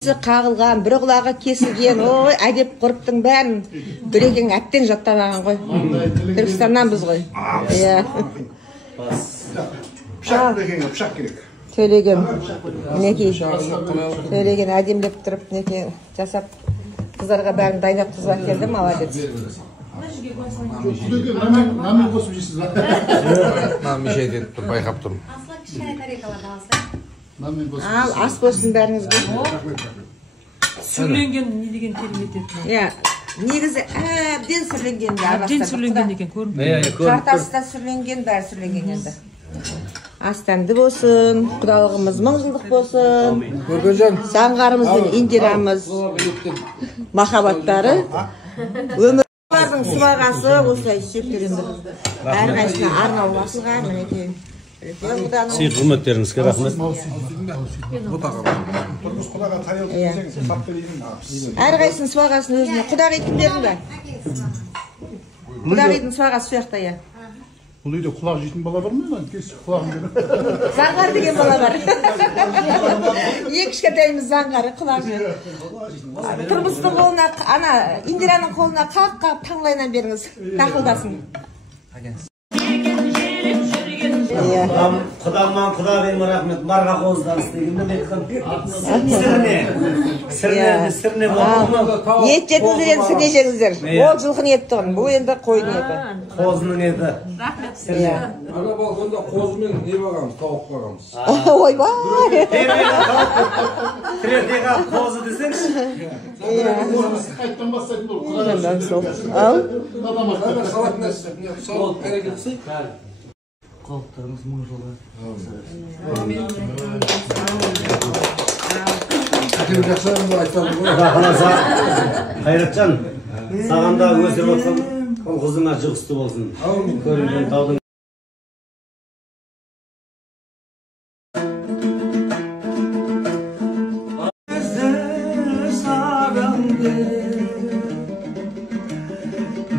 Қағылған, бір құлағы кесілген, ой, әдеп ғұрыптың бәрін Дүлекең әттен жаттамаған ғой. Түркістаннан біз ғой. Пышақ Дүлекеңге пышақ керек. Төлеген, мінекей. Төлеген әдемлеп тұрып, мінекей жасап, қыздарға бәрін дайнап қызға келді, молодец. Нанмен қосып жейсіз ба? Нан мешайт етіп тұр, байқап тұрмын. Ал, ас болсын бәріңізге. Сүрленген не деген керемет еді. Негізі әбден сүрленген. Әбден сүрленген екен, көрінді. Жартасы да сүрленген, бәрі сүрленген енді. Астанды болсын, құдалығымыз мың жылдық болсын. Заңғарымыз бен Индирамыз махаббаттары. Өмірдің сыбағасы осылай сүйектер енді. Әрқайсына арнаулы асылған, мінекей. Сый құрметтеріңізге рахмет. Әрқайсының сыбағасын өзіне. Құдағидің бердің бе? Құдағидің сыбағасы сояқта, иә. Бұл үйде құлақ жейтін бала бар ма? Құлағын беріп. Заңғар деген бала бар. Екі кішкентайымыз заңғары, құлақ жер. Тұрмыстың қолына, Индираның қолына қақ-қақ таңлайынан беріңіз. Тақылдасын. Құдаман, құдағайыма рахмет, марға қоздан істегенде бекқан. Сірне болдың. Ет жетіңіздер, енді сірне жеңіздер. Ол жылқын ет тұғын, бұл енді қойын еті. Қозының еді. Ана балконда қозымен не бағамыз, тауық бағамыз. Ойбай! Тіретеға қозы десеңші. Қайттан бастайтын бұл құдағай. Қолықтарыңыз мың жылға. Қайратжан, сағанда өсіп отқан қызыңа жұғысты болсын. Көрінген таудың.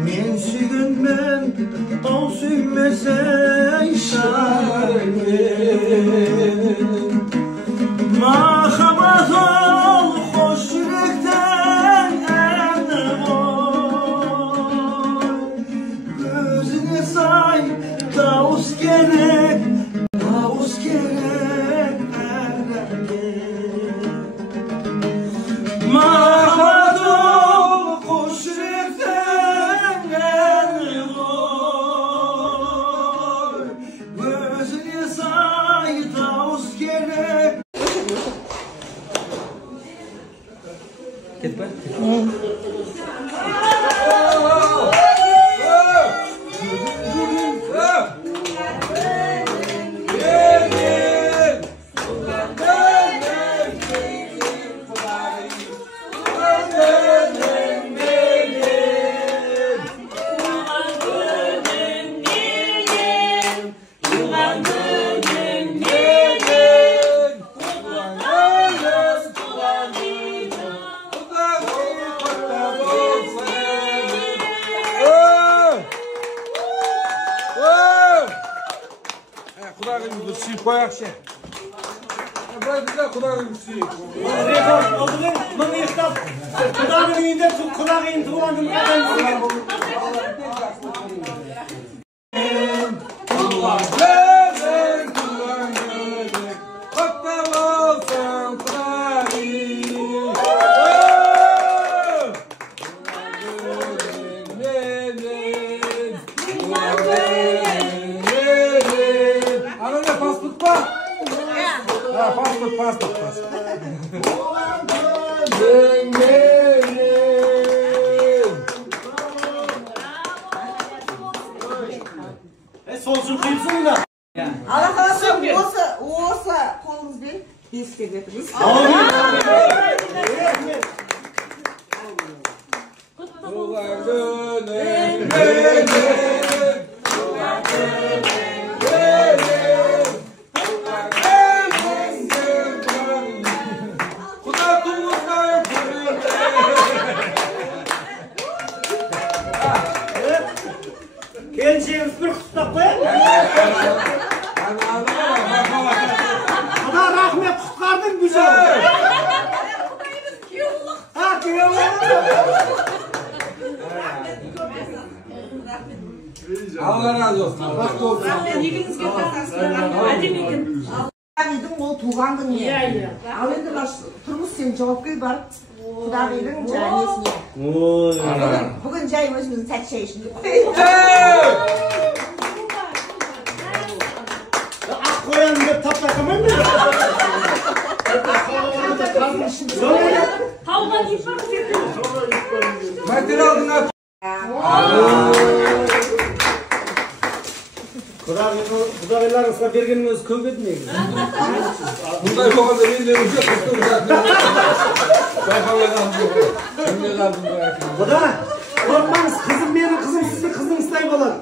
Мен сүйгенмен, ол сүймесе Mahabat ol, hoş yürekten elim oy Gözüne say, tavus gerek Mahabat ol, hoş yürekten elim oy Gözüne say, tavus gerek Gitme. Құдағайымызды сүйіп қояқшы. Құдағайымызды сүйіп. Рекорд олдығын мың естап. Құдағайын үйінде құдағайын туған күн Pasta. Солшын қиыпсың да? Алла қаласа осы қолыңызбен бесікке кетіңіз. Келіншегіміз бір құттықтап қояйық. Рахмет, құтқардың бұзау. Allah razı olsun. Egingizge taksizlar. Ademegin. Құдағидың ол туған күніне. Ал енді тұрмыс сен жауапкер барып құдағидың жаңағы несіне. Бүгін жай өзіміздің сәт шай ішінде. Ақ қоямын деп таптақамайын мен. Tavgan ipar dedi. Материалдың Құдағиларыңызға бергеніңіз көп еді негізі. Bunday болғанда мен де уже құтты байқамай қалдым. Құда, қорқмаңыз, қызым менің қызым сіздің қызыңыздай болады.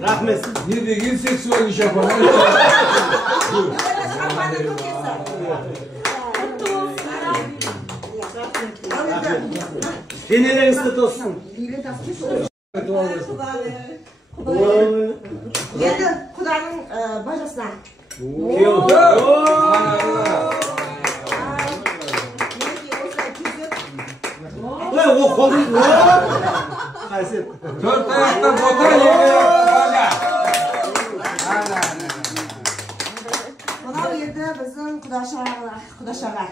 Рахмет. Не деген сексуальный шапан. Денелеріңізді тосын. Енді құданың бажасына. Ой, о, қолдың. Қайсет. Төрт аяқтан бота егі бажа. Мынау енді біздің құдашаға.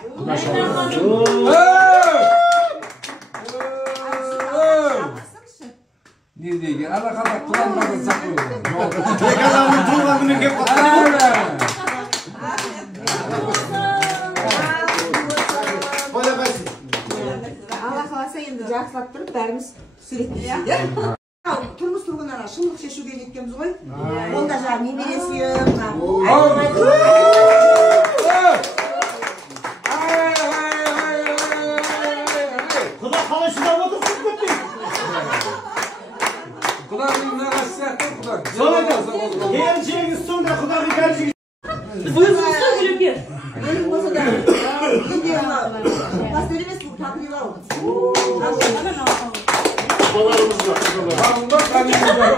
Не деген? Ана қазақ туғандардан сақ қойды. Тек адамның туған күні кеп қалды. Қойда қайсың? Алла қаласа енді жақсылап тұрып бәріміз суреттейік. Тұрмыс тұрғынlara шындық шешуге жеткенбіз ғой. Онда жаңағы немере сүйіп, Құда қалай шыдап отырсың көптен? Құдағының нағасы сияқты құдаг. Келіншегіңіз сонда құдағи бәрі жігіт. бөлім болса да пастор емес бұл тақырып ау. Бағында қанығы бар.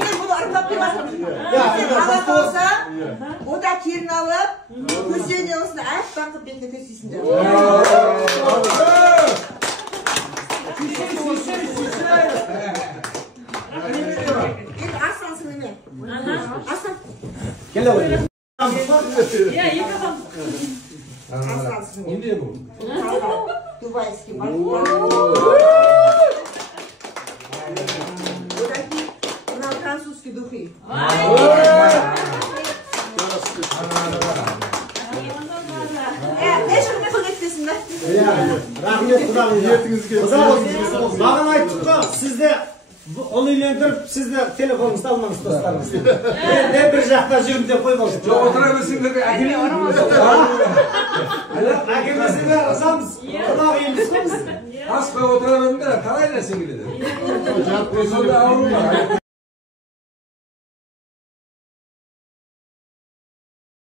Мен бұны ұрпақ деп жатырмын. Алла қаласа, ода келін алып, көсене осыны аппақ қылып бетіне төсейсіңдер. Енді асансың неме? Асан. Келе ғой. Ya yıkamam. Асансың. Не бұл? Дубайский бар. Одан кейін мынау французский духи. Ешкімге көмектесін бе? Рахмет құдағи. Маған айттық қой, сізді ұл үйлендіріп, сізді телефоныңызды алмаңыз достарыңыз. Мен бір жақта жүрім деп қоймаңыз. Жоқ, отыра берсеңдер әкеле орамыз. Әкелмесіңдер ырзамыз. Құдағиымыз қой біз. Аспай отыра беріңдер, қалай нәрсе келеді? Сонда ауру бар.